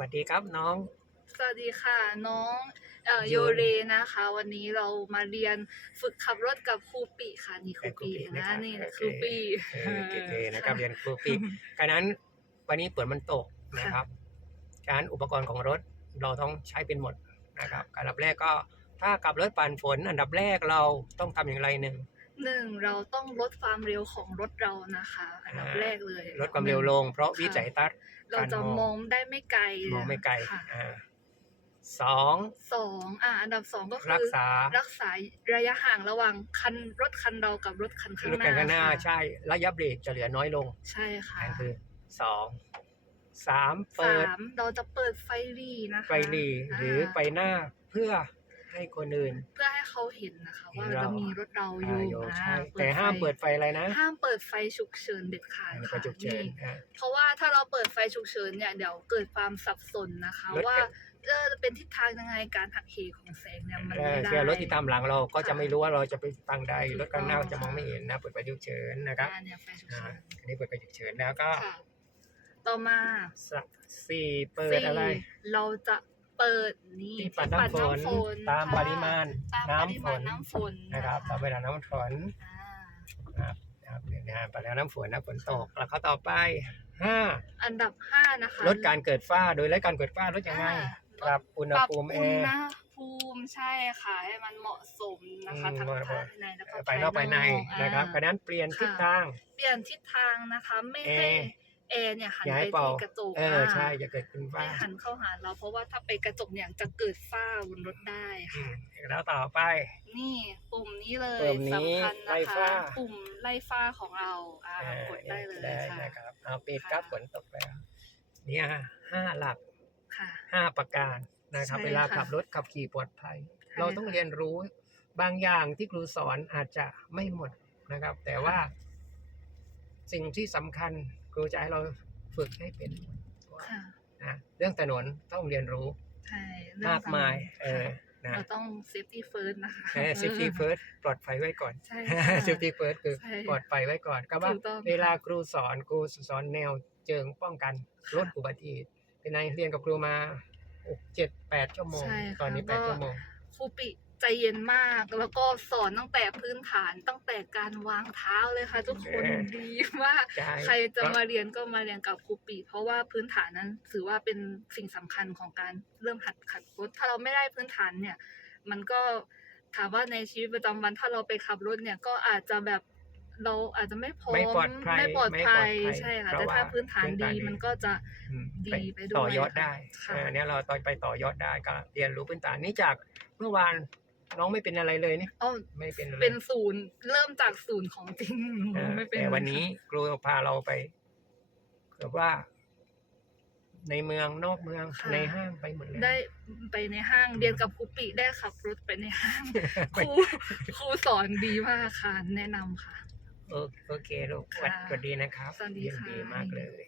วัสดีครับน้อง สวัสดีค่ะน้องเอ่อโยโยเรเรนะคะ วันนี้เรามาเรียนฝึกขับรถกับครูปีค่ะนี่ครูปีเอ่อครูปินะนะครับนี่โอเค ครูปีเออเก๋ๆนะครับค่ะเรียนครูปีการนั้นวันนี้ฝนมันตกนะครับการอุปกรณ์ของรถเราต้องใช้เป็นหมดนะครับอันดับแรกก็ถ้าขับรถผ่านฝนอันดับแรกเราต้องทำอย่างไรหนึ่ง หนึ่งเราต้องลดความเร็วของรถเรานะคะอันดับอ่าแรกเลยลดความเร็วลง เพราะค่ะวิสัยทัศน์เราจะมองได้ไม่ไกลมองไม่ไกลค่ะอ่าสองสองอ่าอันดับสองก็คือรักษารักษาระยะห่างระหว่างคันรถคันเรากับรถคันข้างรถหกันน้าข้างหน้าค่ะใช่ระยะเบรกจะเหลือน้อยลง ใช่ค่ะนั่นคือสองสามเปิดสามเราจะเปิดไฟหรีนะคะไฟหลีหรือไฟหน้าเพื่อให้คนอื่น เพื่อให้ เขาเห็นนะคะ ว่าเห็นเราเรามีรถเราออ่ายู่โยอ่าใช่ปิดแต่ห้ามไฟเปิดไฟอะไรนะ ห้ามเปิดไฟฉุกเฉินเด็ดขาดไฟค่ะฉุกเฉินนี่อ่าเพราะว่าถ้าเราเปิดไฟฉุกเฉินเนี่ยเดี๋ยวเกิดความสับสนนะคะรถว่าเกิดเออจะเป็นทิศทางยังไงการหักเหของแสงเนี่ยมันเอไม่อได้เคือรถที่ตามหลังเราก็จะค่ะไม่รู้ว่าเราจะไปทางใดถูกรถข้างหน้าต้องจะมองไม่เห็นนะเปิดไฟฉุกเฉินนะครับอ่าเนี่ยไฟฉุกอ่าเฉินอันนี้เปิดไฟฉุกเฉินแล้วก็ค่ะต่อมาสะสี่เปิดสี่อะไร เราจะ เปิดนี่ที่ปัดน้ำฝนตามค่ะปริมาณตามปน้ำริฝมาณนน้ำฝนนะครับตามเวลาน้ำฝนอ่านะครับเนี่ยนะปัดแล้วน้ำฝนนะฝนตกแล้วก็ต่อไปห้าอันดับห้านะคะลดการเกิดฝ้าโดยลดการเกิดฝ้าลดยังไงอ่าปรับอุณหปรับภูมิแออุณร์ หภูมิใช่ค่ะให้มันเหมาะสมนะคะอืม ทั้งเหมาะภายในแล้วก็ภายนอกภายในนะครับอ่าเพราะฉะนั้นเปลี่ยนทิศค่ะทาง เปลี่ยนทิศทางนะคะ ไม่ให้แอร์ แอร์เนี่ยหันอย่าไปให้เป่าที่กระจกเออใช่จะเกิดเป็นฝ้าให้หันเข้าหาเราเพราะว่าถ้าไปกระจกเนี่ยจะเกิดฝ้าบนรถได้อืค่ะมแล้วต่อไป นี่ปุ่มนี้เลยปุ่มนี้สำคัญไล่นะคะฝ้าปุ่มไล่ฝ้าของเราอ่าอ่ากดได้เลยได้ค่ะนะครับเอาปิดค่ะครับฝนตกแล้ว เนี่ยห้าหลักค่ะห้าประการนะครับใช่เวลาค่ะขับรถขับขี่ปลอดภัยใช่เราต้องค่ะเรียนรู้บางอย่างที่ครูสอนอาจจะไม่หมดนะครับ แต่ว่าสิ่งที่สำคัญ ครูจะให้เราฝึกให้เป็นหมดค่ะนะเรื่องถนนต้องเรียนรู้ใช่เรื่องมากมายเออค่ะนะเราต้อง safety first นะคะเซฟตี้เฟิร์สปลอดภัยไว้ก่อนใช่ค่ะเซฟตี้เฟิร์สคือใช่ปลอดภัยไว้ก่อนก็ว่าถูกต้องเวลาครูสอนครูสอนแนวเจิงป้องกันค่ะลดอุบัติเหตุเป็นไงเรียนกับครูมาเจ็ดแปดชั่วโมงใช่ค่ะตอนนี้แปดก็ชั่วโมงครูปิ ใจเย็นมาก แล้วก็สอนตั้งแต่พื้นฐานตั้งแต่การวางเท้าเลยค่ะ ทุกคนเออดีมากใช่ใครจะมาเรียนก็มาเรียนกับครูปีเพราะว่าพื้นฐานนั้นถือว่าเป็นสิ่งสำคัญของการเริ่มหัดขับรถ ถ้าเราไม่ได้พื้นฐานเนี่ย มันก็ถามว่าในชีวิตประจำวันถ้าเราไปขับรถเนี่ยก็อาจจะแบบเราอาจจะไม่พร้อมไม่ปลอดภัยไม่ปลอดไม่ปลภัอดยภัยใช่ค่ะเพราะแต่ถ้าว่าพื้นฐานพื้นฐานดีดีมันก็จะอืมดีไปด้วยต่อยอดได้ค่ะเออเนี่ยเราต่อไปต่อยอดได้ก็เรียนรู้พื้นฐานนี่จากเมื่อวาน น้องไม่เป็นอะไรเลยเนี่ยอ๋อไม่เป็นอะไรเป็นศูนย์เริ่มจากศูนย์ของจริงเออไม่เป็นแต่วันนี้ครูพาเราไปแบบว่า ในเมืองนอกเมืองค่ะในห้างไปหมดเลยได้ไปในห้างเรียนกับครูปีได้ขับรถไปในห้างครูครูสอนดีมากค่ะแนะนำค่ะโอโอเคลูกค่ะสวัสดีนะครับสวัสดียินค่ะดีมากเลย